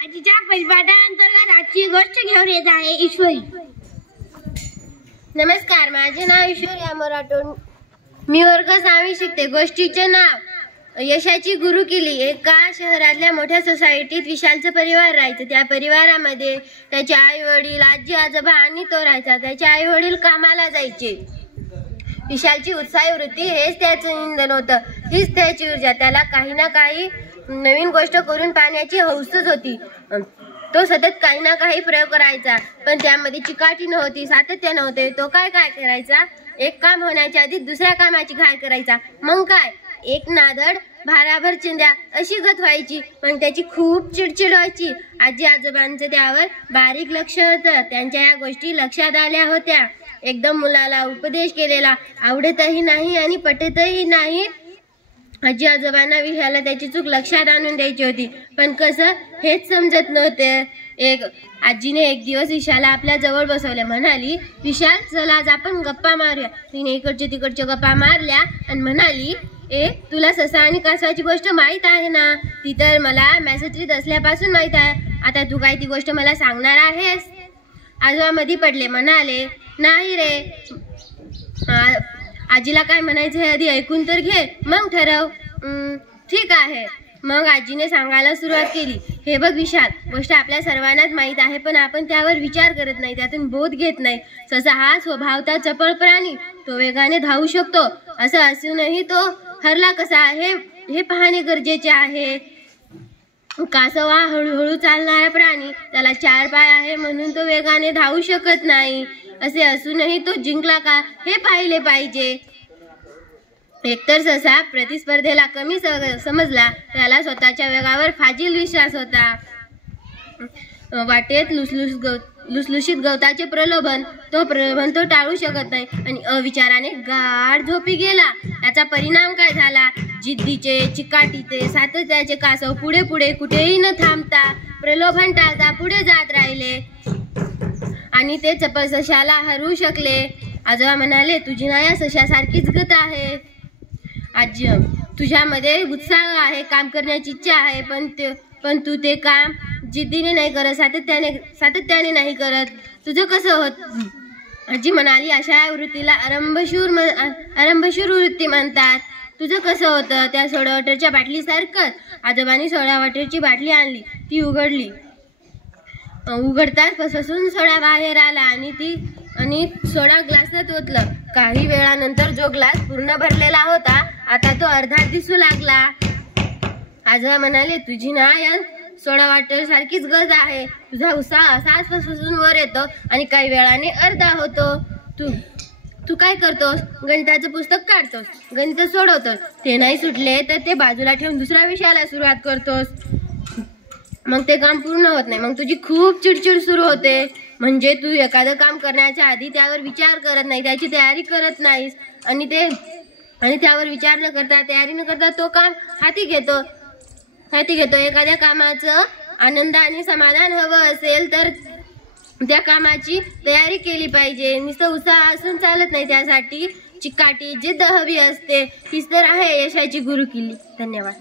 आजीच्या परिपाठांतर्गत आजची गोष्ट घेऊन येत आहे ईश्वरी। नमस्कार, माझे नाव ईश्वरी अमराटोन। मी वर्ग 6वी शिकते। गोष्टीचे नाव यशाची गुरुकिल्ली। एका शहरातल्या मोठ्या सोसायटीत विशालचा परिवार राहायचा। त्या परिवारामध्ये त्याचे आई वडील, आजी आजोबा आणि तो राहायचा। त्याचे आई वडील कामाला जायचे। विशालची उत्साही वृत्ती हेच त्याचं इंधन होतं, हीच त्याची ऊर्जा। त्याला काही ना काही नवीन गोष्ट करून पाहण्याची हौसच होती। तो सतत काही ना काही प्रयोग करायचा, पण त्यामध्ये चिकाटी नव्हती, सातत्य नव्हते। तो काय करायचा, एक काम होण्याच्या आधी दुसऱ्या कामाची घाई करायचा। मग काय, एक नादड भाराभर चिंध्या अशी गत व्हायची। पण त्याची खूप चिडचिड व्हायची। आजी आजोबांचं त्यावर बारीक लक्ष होतं। त्यांच्या या गोष्टी लक्षात आल्या होत्या। एकदम मुलाला उपदेश केलेला आवडतही नाही आणि पटतही नाही। आजी आजोबांना विशालला त्याची चूक लक्षात आणून द्यायची होती, पण कसं हेच समजत नव्हते। आजीने एक दिवस विशालला आपल्या जवळ बसवले। म्हणाली, विशाल, चल आज आपण गप्पा मारूया। तिने इकडच्या तिकडच्या गप्पा मारल्या आणि म्हणाली, तुला ससा आणि कासवाची गोष्ट माहित आहे ना? ती तर मला मॅसेजरीत असल्यापासून माहित आहे। आता तू काय ती गोष्ट मला सांगणार आहेस? आजोबा मध्ये पडले, म्हणाले, नाही रे, आजीला काय म्हणायचं हे आधी ऐकून तर घे, मग ठरव। ठीक आहे। मग आजीने सांगायला सुरुवात केली, हे बघ विशाल, गोष्ट आपल्या सर्वांनाच माहित आहे, पण आपण त्यावर विचार करत नाही, त्यातून बोध घेत नाही। ससा हा स्वभावता चपळ प्राणी, तो वेगाने धावू शकतो। असं असूनही तो हरला कसा हे पाहणे गरजेचे आहे। कासव हा हळूहळू चालणारा प्राणी, त्याला 4 पाय आहे म्हणून तो वेगाने धावू शकत नाही। असे असूनही तो जिंकला का हे पाहिले पाहिजे। एकतर ससा प्रतिस्पर्धेला कमी समजला, त्याला स्वतःच्या वेगावर फाजील विश्वास होता। वाटेत लुसलुशीत गवताचे प्रलोभन तो टाळू शकत नाही आणि अविचाराने गाढ झोपी गेला। याचा परिणाम काय झाला? जिद्दीचे, चिकाटीचे, सातत्याचे कासव पुढे पुढे कुठेही न थांबता, प्रलोभन टाळता पुढे जात राहिले आणि ते चपळ सशाला हरवू शकले। आजोबा म्हणाले, तुझी ना या सशासारखीच गत आहे। आजी, तुझ्यामध्ये उत्साह आहे, काम करण्याची इच्छा आहे, पण तू ते काम जिद्दीने नाही करत, सातत्याने नाही करत। तुझं कसं होत? आजी म्हणाली, अशा वृत्तीला आरंभशूर वृत्ती म्हणतात। तुझं कसं होतं? त्या सोडा वॉटरच्या बाटलीसारखंच। आजोबांनी सोडा वॉटरची बाटली आणली, ती उघडली। उघडताच फसफसून सोडा बाहेर आला आणि सोडा ग्लासात ओतलं। काही वेळानंतर जो ग्लास पूर्ण भरलेला होता, आता तो अर्धा दिसू लागला। आजोबा म्हणाले, तुझी ना या सोडा वॉटर सारखीच गत आहे। तुझा उत्साह असाच फसफसून वर येतो आणि काही वेळाने अर्धा होतो। तू काय करतोस? गणिताचं पुस्तक काढतोस, गणित सोडवतोस, ते नाही सुटले तर ते बाजूला ठेवून दुसऱ्या विषयाला सुरुवात करतोस। मग ते काम पूर्ण होत नाही, मग तुझी खूप चिडचिड सुरू होते। म्हणजे तू एखादं काम करण्याच्या आधी त्यावर विचार करत नाही, त्याची तयारी करत नाहीस आणि त्यावर विचार न करता, तयारी न करता तो काम हाती घेतो। एखाद्या कामाचं आनंद आणि समाधान हवं असेल तर त्या कामाची तयारी केली पाहिजे। नुसतं उत्साह असून चालत नाही, त्यासाठी चिकाटी, जिद्द हवी असते। हीच तर आहे यशाची गुरुकिल्ली। धन्यवाद।